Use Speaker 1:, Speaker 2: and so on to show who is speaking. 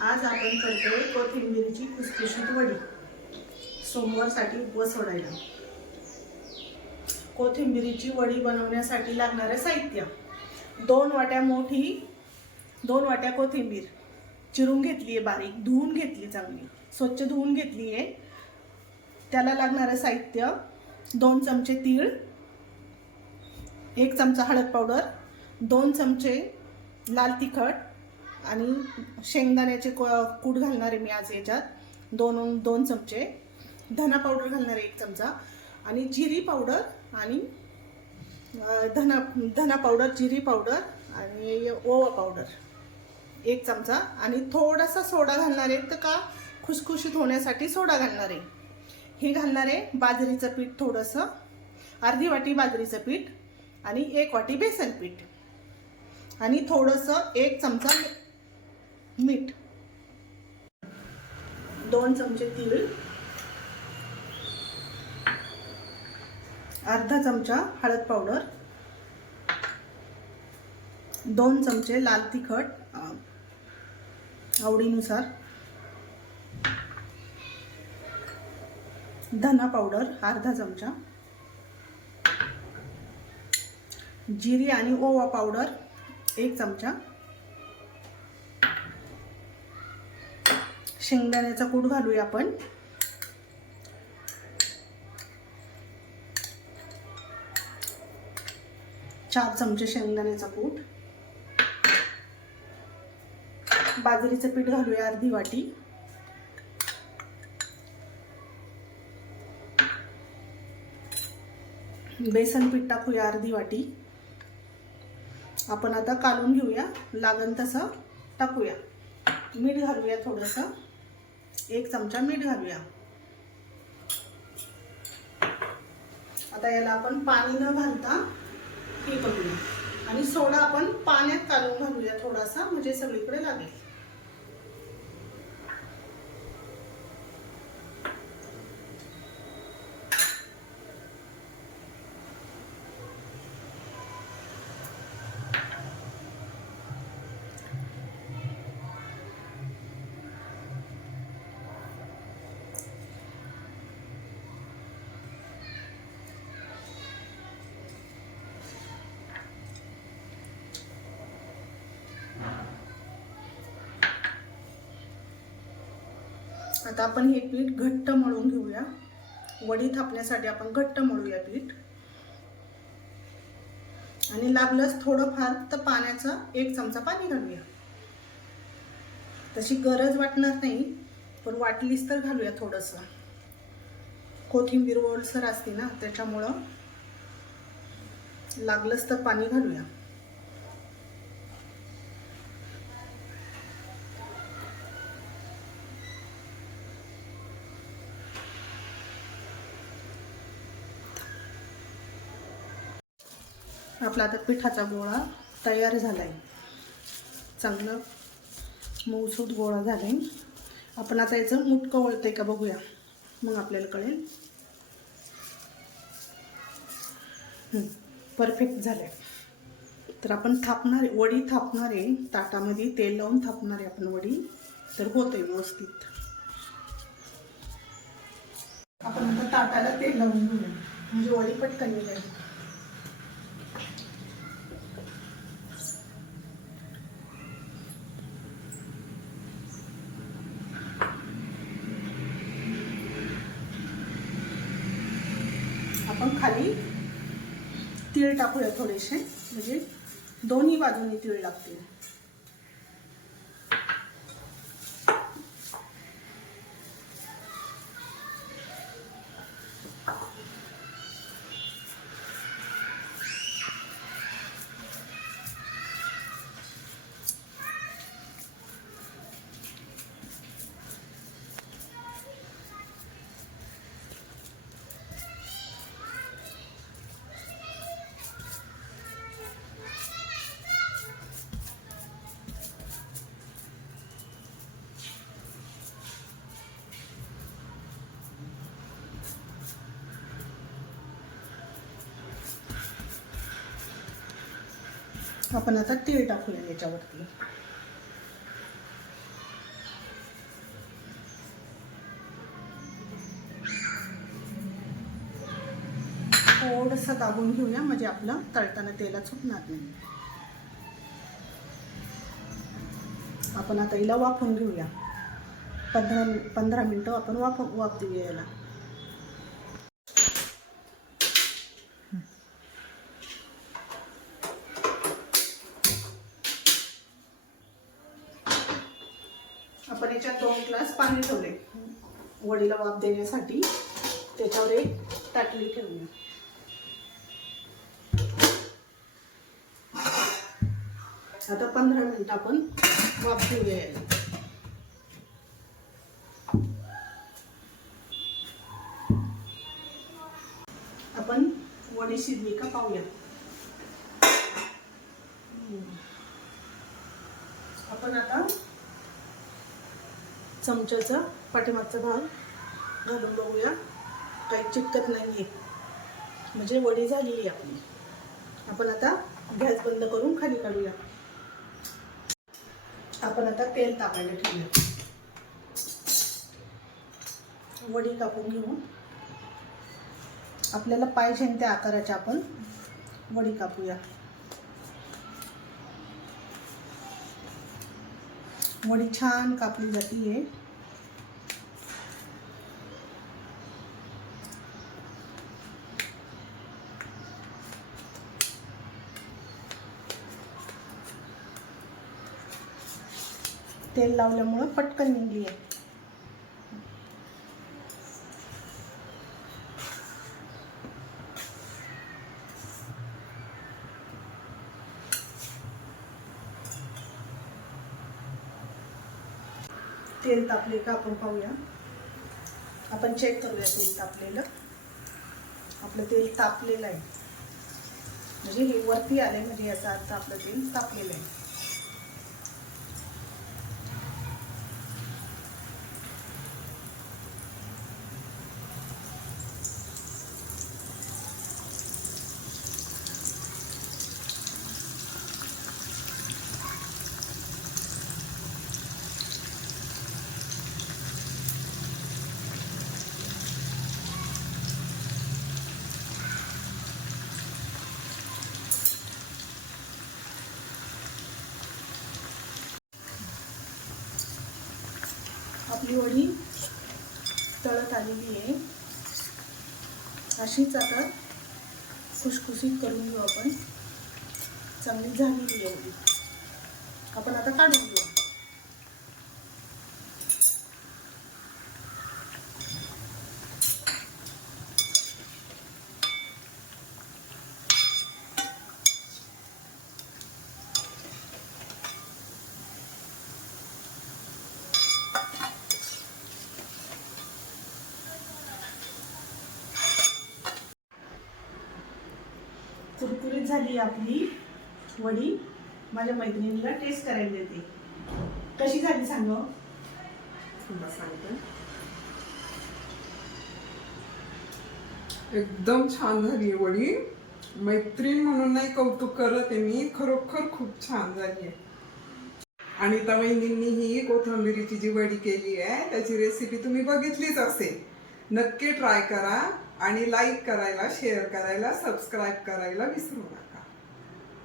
Speaker 1: आज आपण करतोय कोथिंबीरची खुसखुशीत वडी. सोमवारसाठी उपवास सोडायला. कोथिंबीरीची वडी बनवण्यासाठी लागणारं साहित्य. दोन वाट्या मोठी दोन वाट्या कोथिंबीर. चिरून घेतली आहे बारीक धुवून घेतली चांगली. स्वच्छ धुवून घेतली आहे त्याला लागणारं साहित्य दोन चमचे तीळ एक चमचा हळद पावडर दोन चमचे लाल तिखट आणि शेंगदाण्याचे कूट घालणार आहे मी आज याच्यात दोन दोन चमचे धना पावडर घालणार आहे एक चमचा आणि जिरी पावडर आणि धना धना पावडर जिरी पावडर आणि ओवा पावडर एक चमचा आणि थोडासा सोडा घालणार आहे तर का खुसखुशीत होण्यासाठी सोडा घालणार. आहे हे घालणार आहे बाजरीचं पीठ थोडंसं अर्धी वाटी बाजरीचं पीठ आणि एक वाटी बेसन पीठ आणि थोडंसं एक चमचा मीठ. दोन चमचे तीळ. अर्धा चमचा हळद पावडर. दोन चमचे लाल तिखट आवडीनुसार. धना पावडर अर्धा चमचा. जिरी आणि ओवा पावडर एक चमचा. शेंगदाण्याचा कूट घालूया आपण. चार चमचे शेंगदाण्याचा कूट. बाजरीचं पीठ घालूया अर्धी वाटी. बेसन पीठ टाकूया अर्धी वाटी. आपण आता कालून घेऊया लागन तसं टाकूया. मीठ घालूया थोडंसं. एक चमचा मीठ घालूया. आता याला आपण पाणी न घालता हे करूया. आणि सोडा आपण पाण्यात कालून घालूया थोडासा म्हणजे सगळीकडे लागेल. आता आपण हे पीठ घट्ट मळून घेऊया. वडी थापण्यासाठी आपण घट्ट मळूया पीठ. आणि लागलंच थोडंफार तर पाण्याचं एक चमचा पाणी घालूया. तशी गरज वाटणार नाही पण वाटलीच तर घालूया थोडंसं. कोथिंबीर ओलसर असते ना त्याच्यामुळं लागलंच तर पाणी घालूया. आपला आता पिठाचा गोळा तयार झाला आहे चांगलं मऊसूत गोळा झाला आहे आपण आता याचं मुटकं वळतंय का बघूया. मग आपल्याला कळेल. परफेक्ट झालं आहे तर आपण थापणार वडी थापणार आहे ताटामध्ये तेल लावून थापणार आहे आपण वडी. तर होतंय व्यवस्थित. आपण आता ताटाला तेल लावून घेऊया. म्हणजे वडी पटकन जाईल आपण खाली तीळ टाकूया थोडेसे. म्हणजे दोन्ही बाजूनी तीळ लागतील. आपण आता तीळ टाकूया याच्यावरती. थोडंसं दाबून घेऊया म्हणजे आपलं तळताना तेला चुकणार नाही. आपण आता हिला वाफून घेऊया. पंधरा पंधरा मिनटं आपण वाफ वाफ याला. वडीला वाफ देण्यासाठी त्याच्यावर एक ताटली ठेवूया. आता पंधरा मिनिट आपण वाफ देऊया आपण वडी शिजली का पाहूया. आपण आता चमच्याचा पाठीमागचा भाग घालून बघूया. काही चिटकत आहे म्हणजे वडी झालेली आहे आपली. आपण आता गॅस बंद करून खाली काढूया. आपण आता तेल तापायला ठेवूया. वडी कापून घेऊ. आपल्याला पाहिजे त्या आकाराच्या आपण वडी कापूया. वडी छान कापली जातीये. तेल लावल्यामुळं पटकन निघली आहे तेल तापले का आपण पाहूया. आपण चेक करूया तेल तापलेलं. आपलं तेल तापलेलं आहे. म्हणजे हे वरती आले म्हणजे याचा अर्थ आपलं तेल तापलेलं आहे. आपली वडी तळत आलेली आहे. अशीच आता खुसखुशीत करून घेऊ आपण. चांगली झालेली आहे आपण आता काढून घेऊ. कुरकुरीत झाली आपली वडी. माझ्या मैत्रिणीला टेस्ट करायला देते. कशी झाली सांग हो?
Speaker 2: एकदम छान झाली वडी. मैत्रीण म्हणून नाही कौतुक करत आहे मी. खरोखर खूप छान झाली आहे. आणि वहिनींनी ही कोथिंबिरीची जी वडी केली आहे त्याची रेसिपी तुम्ही बघितलीच असेल. नक्की ट्राय करा. आणि लाईक करायला शेअर करायला सबस्क्राईब करायला विसरू नका.